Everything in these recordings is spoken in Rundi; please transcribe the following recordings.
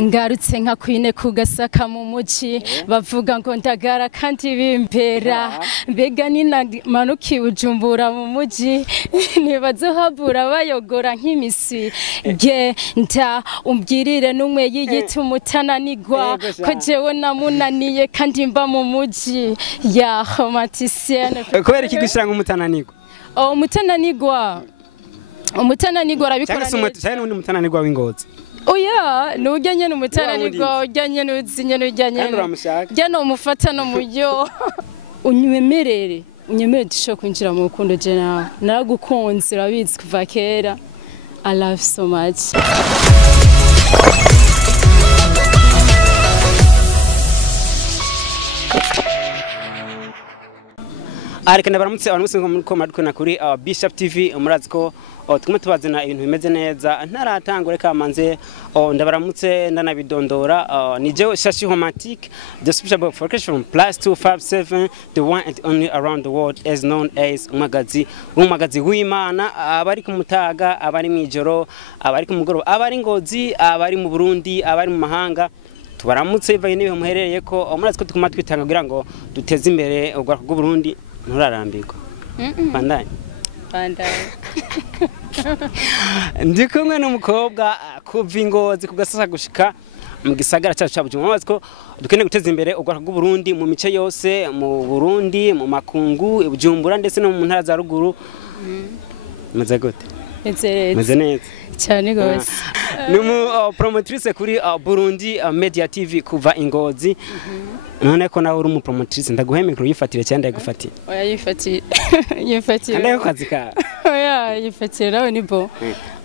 ngarutse nka kwine kugasaka mu muci bavuga ngo ndagara kandi bimbera mbega ninamanuki bujumbura mu muji ntibazohabura bayogora nk'imisi genda umbwirire n'umwe yiyita umutananigwa ko jewe namunaniye kandi mba mu muji ya romanticienne kubera iki gushira nk'umutananigwa umutananigwa arabikora neza cyane n'undi mutananigwa w'ingozi oya nujya nyene umutananigwa ujya nyene uzinye n'ujya nyene jya no mufata no mujyo unyemerere dushobora kwinjira mu rukundo je nawe naragukunze urabizi kuva kera I love so much. Ariko ndabaramutse abantu muri komadukana kuri Bishop TV umurazi ko tukume tubazina ibintu bimeze neza ntaratangure kamanze ndabaramutse ndanabidondora ni jewe shashi romantique the special vocation +257 the one and only around the world is known as umagazi w'Imana abari ku mutaga abari mwijoro abari ku mugoroba abari ngozi abari mu Burundi abari mu mahanga tubaramutse bivaye nibe muherereye ko umurazi ko tukuma twitanga kugira ngo duteze imbere ubwako bw'u Burundi nturarambirwa bandanye ndi kumwe n'umukobwa kuva ingozi kugasasa gushika mu gisagara cyacu cya Bujumbura ko dukeneye guteza imbere ubwako bw'u Burundi mu mice yose mu Burundi mu makungu Bujumbura ndetse no mu ntara za ruguru meze gute meze neza cyane gose ni promotrice kuri Burundi Media TV kuva ingozi none ko nawe uri mu promotrice ndaguhe micro yifatire cyane ndagufatira oya yifatire ndayo kazi ka oya yifatire nawe ni bo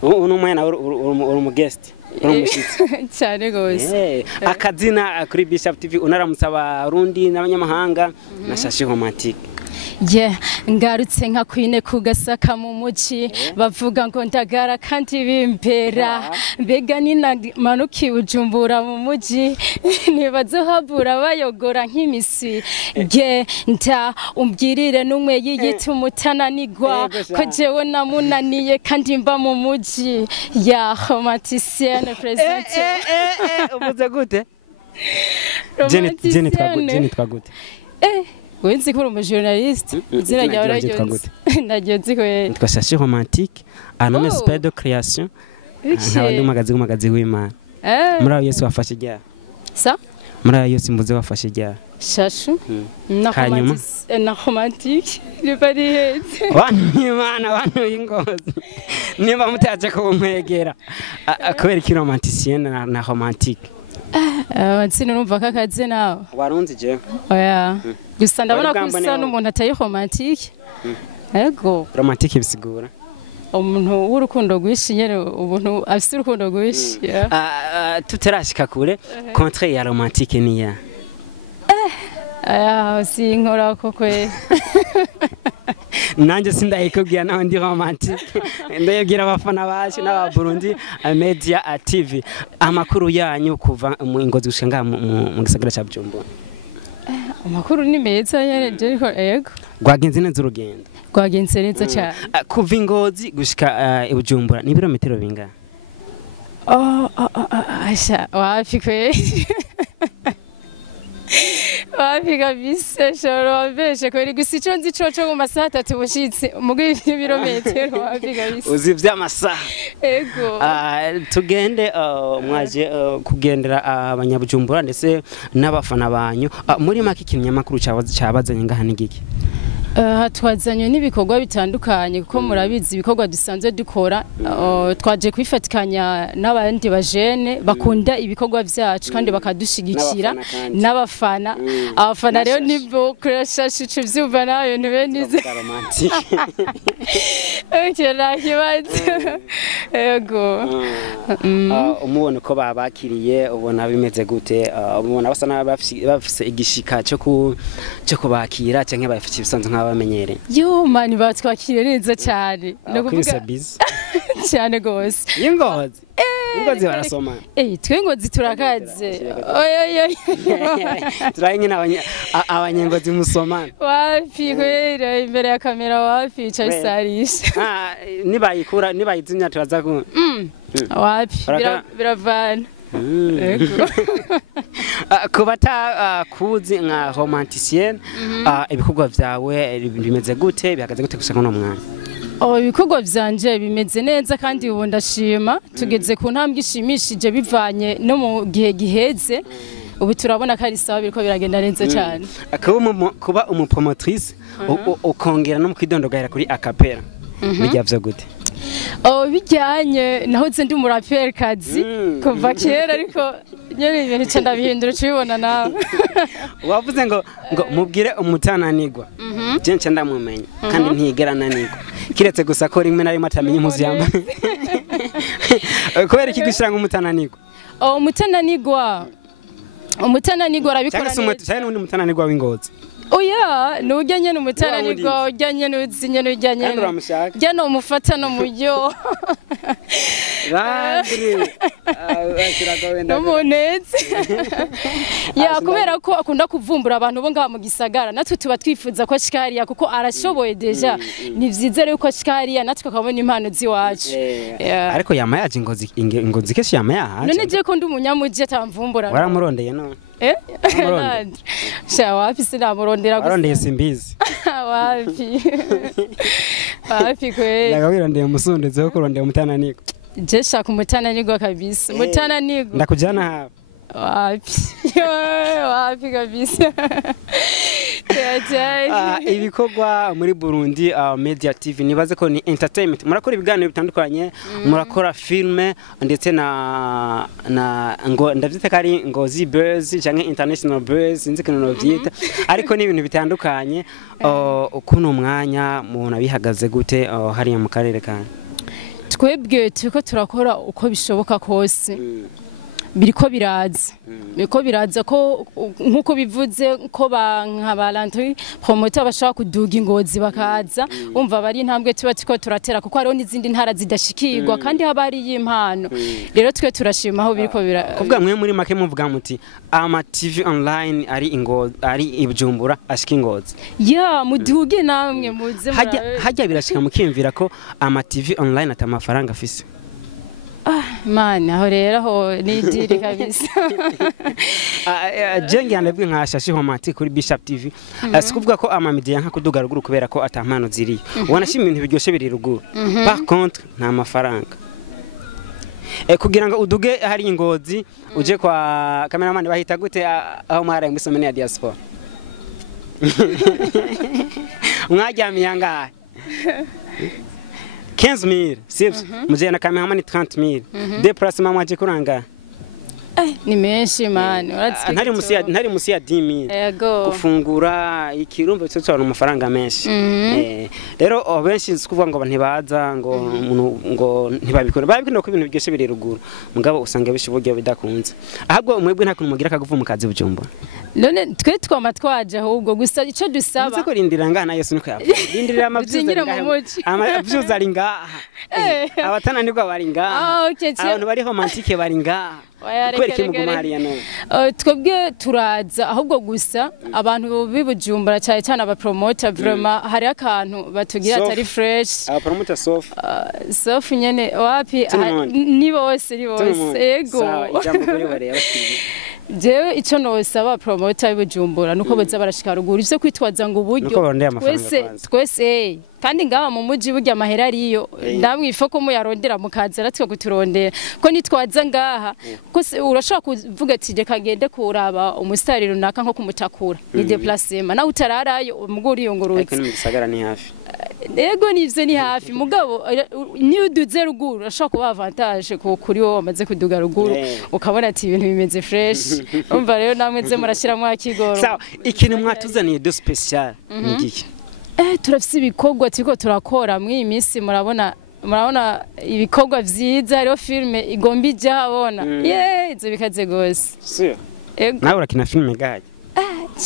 uno mwana uri mu guest uri mushitsi cyane gose akazina kuri Bishop TV unaramutsa abarundi n'abanyamahanga na shashi romantique ngarutse nka kwine kugasaka mu muci bavuga ngo ndagara kandi bimbera mbega ninamanuki bujumbura mu muji ntibazohabura bayogora nk'imisi genda umbwirire n'umwe yiyita umutananigwa ko jewe namunaniye kandi mba mu muji ya romanticienne present uvuze gute Jenny twagute wenzi kuri umujournaliste izina ryawe ragionze ndagionze ko nitwa shashi romantique un espèce de création nkabandi umagazi w'Imana muri ayo Yesu wafashe ijya sa muri ayo Yesu mbuze wafashe ijya shashu na romantique le pas dit Imana abantu y'ingozi niba mutaje ko mwegera kubera iki romanticienne na romantique watsino numva kakaze nawe warunzi je oya gusa ndabona ko usa n'umuntu atari romantique yego romantique bisigura umuntu w'urukundo rwishi nyene ubuntu afite urukundo rwishi tutarashika kure contraire ya romantique niya sinkora koko nanje sindayikubwira naho ndi romantique ndayibwira abafana bacu n'aba Burundi Media TV amakuru yanyu kuva mu ingozi gushanga mu gisagara cya Bujumbura amakuru ni meza yene yego gwagenze neza urugendo gwagenze neza cyane kuva ingozi gushika Bujumbura ni birometero binga asha wafikwe wapiga bise shoro beshe kweri gusico nzi coco mu masaha 3 bushitse mugi ibirometero wapiga bise uzi vy'amasaha ego tugende mwaje kugendera abanyabujumbura ndetse n'abafana banyu muri make kinyamakuru cyabazanye ngaha nigiki twazanye n'ibikorwa bitandukanye kuko murabizi ibikorwa dusanzwe dukora twaje kwifatikanya n'abandi bajene bakunda ibikorwa byacu kandi bakadushigikira n'abafana abafana rero nibo kurashasha cyuvyumva nayo ntibenize kera kibazo yego umubona ko babakiriye ubona bimeze gute ubona basa n'abafise igishika cyo kubakira cyangwa bafite ibisanzwe bamenyere yo mani batwakire neza cyane no kuvuga cyane gose ingozi barasoma twe ingozi turakaze oya turanyina abanyengozi musomana wapi kwera imbere ya kamera wapi cayisarisha nibayizimya turaza ku wapi biravana Ego. Ku batakuzi nka romanticienne ibikorwa vyawe bimeze gute bihagaze gute gushaka no mwana? Ibikorwa vyanje bimeze neza kandi ubu ndashima tugeze ku ntambwe ishimishije bivanye no mu gihe giheze ubu turabona ko ari sawa biriko biragenda neza cyane. Kuba umupromotrice ukongera no mu kwidondogahera kuri acapella bijya vyo gute? Bijyanye nahoze ndi umuraperi kazi kuva kera ariko nyene ibintu cyo ndabihindura cibona nawe. Wavuze ngo mubwire umutananigwa. Je nca ndamumenya kandi ntigera nanigwa. Kiretse gusa ko rimwe na rimwe atamenye impuzu yamba. Kubera iki gushira ngo umutananigwa? Umutananigwa arabikora neza. Cyane n'undi mutananigwa w'Ingozi. Oya, nujya nyene umutananigwa ujya nyene uzinyene ujya nyene. Jya no mufata no mujyo. Bandri. Umuneze. Ya kubera ko akunda kuvumbura abantu bo ngaha mu gisagara natwe tuba twifuza ko ashikariya kuko arashoboye deja. Ni vyiza rero ko ashikariya natwe akabona impano ziwacu. Ariko yamayaje Ingozi keshi yamayaje. None je ko ndi umunyamuji atamvumbura. Waramurondeye none. Sha wapi sinamurondera gusa. Warondeye simbizi. Wapi kweli. Ndagawirondeye musundeze ko kurondeye umutananigwa. Je shaka umutananigwa kabisa. Umutananigwa. Ndakujana hapa. Wapi kabisa. Ibikorwa muri Burundi Media TV nibaze ko ni entertainment murakora ibiganiro bitandukanye murakora filme ndetse na ngo ndavyita kari Ngozi Buzz canke international buzz sinzi kino vyita ariko ni ibintu bitandukanye ukuno mwanya mubona bihagaze gute hariya mu karere kane? Twebwe turiko turakora uko bishoboka kose biriko biraza ko nkuko bivuze ko nkabalantri promoter bashaka kuduga Ingozi bakaza umva bari intambwe tuba tiko turatera kuko hariho n'izindi ntara zidashikirwa kandi haba ari impano rero twe turashima aho biriko kuvuga mwe muri make muvuga muti ama TV online ari Ingozi ari ibujumbura ashika Ingozi muduge namwe muze hajya birashika mukimvira ko ama TV online atamafaranga afise. Man, aho rero ho ni diri kabisa. Jengi anabwi nka shashi homati kuri Bishop TV. Sikuvuga ko ama media nka kuduga ruguru kubera ko atampano ziri. Wanashima ibintu biryoshe biri ruguru. Par contre nta mafaranga. Kugira ngo uduge hari Ingozi uje kwa cameraman bahita gute aho mwara imusomene ya diaspora. Mwajyamiye ngahe? 15,000, sivyo? Muje na cameraman 30,000. Déplacement mwaje kuranga? Ni menshi man. Ntari musi ya 10,000. Gufungura ikirumbe cyo cyane amafaranga menshi. Rero benshi kuvuga ngo ntibaza ngo ntibabikora. Babikora ko ibintu byose biri ruguru. Mugabo usanga bishiburyo bidakunze. Ahubwo umwebwe nta kuntu mugira akagufu mu kazi Bujumbura. None twe twama twaje ahubwo gusa ico dusaba. Nzi ko rindira ngana Yesu niko yapfa. Rindirira amavyuza ari ngaha. Abatananirwa bari ngaha. Abantu bari romantike bari ngaha. Twebwe turaza ahubwo gusa abantu bibujumbura cyane cyane aba promoter vraiment hari akantu batugira atari fresh aba promoter sof nyene wapi ni bose ego jewe ico nosaba promoter bibujumbura nuko baza barashika ruguru ivyo kwitwaza ngo uburyo twese kandi ngaha mu muji burya amahera ariyo ndamwe ifoko mu yarondera mukaza aratwe guturondera ko nitwaza ngaha ko urashaka kuvuga ati je kagende kuraba umusitari runaka nko kumutakura ni déplacement na utararayo umuguri yongorutse ariko nisagara ni hafi ego nivyo ni hafi mugabo ni uduze ruguru urashaka kuba avantage kuri wowe amaze kuduga ruguru ukabona ati ibintu bimeze fresh umva rero namwe ze murashira mwa kigoro sawa ikintu mwatuzaniye de special ngiki turafise ibikorwa turiko turakora muri iyi minsi murabona ibikorwa vyiza rero filme igomba ija abona izo bikaze gose sio nawe urakina filme gaje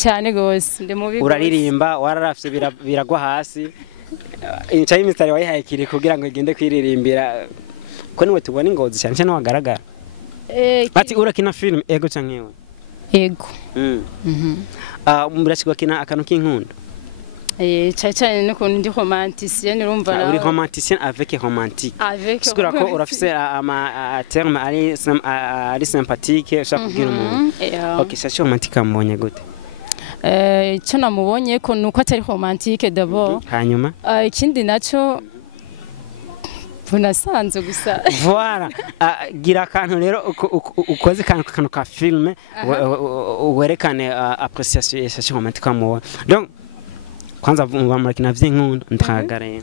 cyane gose ndi mubi uraririmba wararafye biragwa hasi incha y'imistari wayihaye kiri kugira ngo igende kwiririmbira ko niwe tubona Ingozi cyane cyane wagaragara bati urakina filme ego cankewe ego murashikwa kina akantu k'inkundo cyane n'ukuntu ndi romanticienne urumva uri romanticienne avec romantique sikura ko urafise ama terme ari sympathique ushaka kugira umuntu okay shashi romantique amubonye gute icyo namubonye ko nuko atari romantique d'abord hanyuma ikindi naco bunasanzwe gusa voilà gira akantu rero ukoze kantu ka filme werekane appréciation ya shashi romantique amubonye donc kwanza bamurikina vy'inkunda ntagare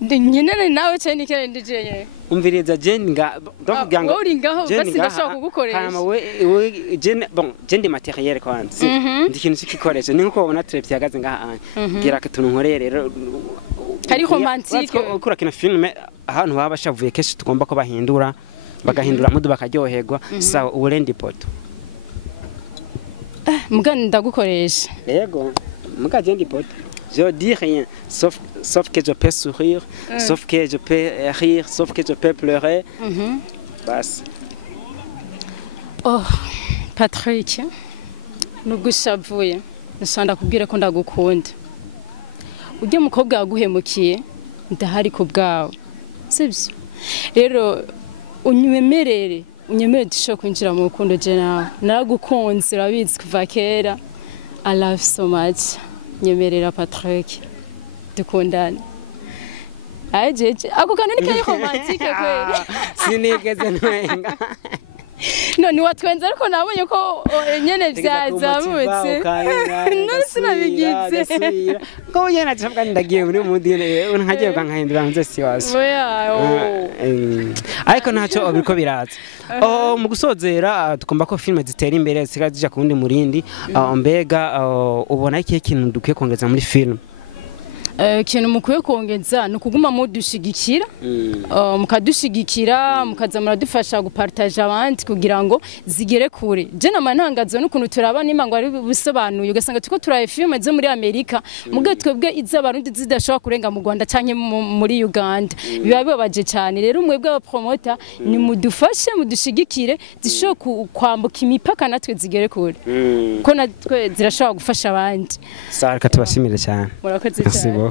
nyine nawe cyane nikere ndijeye umviriza jeni nga ndavuga ngo uri ngaho basi ndashaka kugukoresha hama we jeni bon jeni materiel kwanza ndi kintu cyikoresha ni nkuko ubona trip yagaze ngaha gira ko tununkoreye rero hari romantique ukura kina filme ahantu baba bashavuye keshi tugomba ko bahindura bagahindura mudu bakaryoherwa sawa uburendi poto mugani ndagukoresha yego mukajendi poto je dis rien sauf que je peux sourire sauf que je peux rire sauf que je peux pleurer bas oh Patrick nugushavuye nshanda kubwira ko ndagukunda ujye mukobwa yaguhemukiye ndahari ko bwawe sibyo rero unyemerere dushaka kwinjira mu rukundo je nawe naragukunze urabizi kuva kera I love so much nyemerera Patrick dukundane ajeje ako kantu ni kari romantique kweli sinigeze nwenga none watwenza ariko nabonye ko nyene byazamutse none sinabigize ko yena cyabwa ndagiye muri mudine unhagiye kankahindura nze siwasi ariko ntacyo biriko biraza mu gusozera tukumva ko filme zitera imbere zikajija kundi murindi mbega ubona ikihe kintu dukwiye kongeza muri film kintu mukwiye kongeza nukuguma mudushigikira mukadushigikira mukaza muradufasha gupartage abandi kugira ngo zigere kure je namantangazo n'ukuntu turaba nimba ngo ari busobanuye ugasanga tuko turaye filme zo muri Amerika muga twebwe izabarundi zidashobora kurenga mu Rwanda canke muri Uganda biba bibabaje cyane rero mwebwe aba promoter ni mudufashe mudushigikire zishoka kwambuka imipaka natwe zigere kure ko natwe zirashobora gufasha abandi sara katubashimire cyane murakoze cyane Merci beaucoup.